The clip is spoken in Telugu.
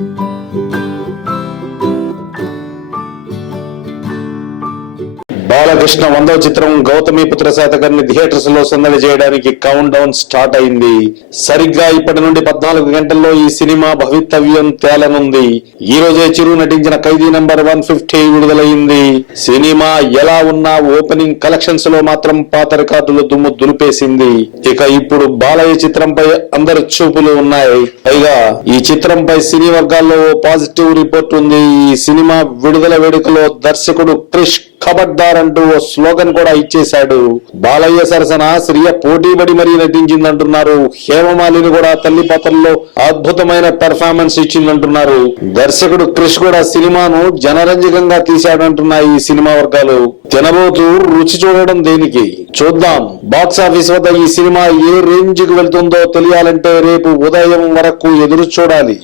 Thank you. బాలకృష్ణ వందవ చిత్రం గౌతమి పుత్ర శాతకర్ని థియేటర్స్లో సందడి చేయడానికి కౌంట్ డౌన్ స్టార్ట్ అయింది. సరిగ్గా ఇప్పటి నుండి పద్నాలుగు గంటల్లో ఈ సినిమా భవితవ్యం తేలనుంది. ఈ రోజే చిరు నటించిన ఖైదీ నంబర్ వన్ ఫిఫ్టీ విడుదలైంది సినిమా ఎలా ఉన్నా ఓపెనింగ్ కలెక్షన్స్లో మాత్రం పాత రికార్డులు దుమ్ము దులిపేసింది. ఇక ఇప్పుడు బాలయ్య చిత్రంపై అందరి చూపులు ఉన్నాయి. పైగా ఈ చిత్రంపై సినీ వర్గాల్లో పాజిటివ్ రిపోర్ట్ ఉంది. ఈ సినిమా విడుదల వేడుకలో దర్శకుడు క్రిష్ ఖబర్దార్ అంటూ ఓ స్లోగన్ కూడా ఇచ్చేశాడు. బాలయ్య సరసన శ్రియ పోటీపడి మరీ నటించిందంటున్నారు. హేమమాలిని కూడా తల్లి పాత్రలో అద్భుతమైన పెర్ఫార్మెన్స్ ఇచ్చిందంటున్నారు. దర్శకుడు క్రిష్ కూడా సినిమాను జనరంజకంగా తీశాడంటున్నాయి ఈ సినిమా వర్గాలు. తినబోతూ రుచి చూడడం దేనికి? చూద్దాం. బాక్స్ ఆఫీస్ వద్ద ఈ సినిమా ఏ రేంజ్కు వెళ్తుందో తెలియాలంటే రేపు ఉదయం వరకు ఎదురు చూడాలి.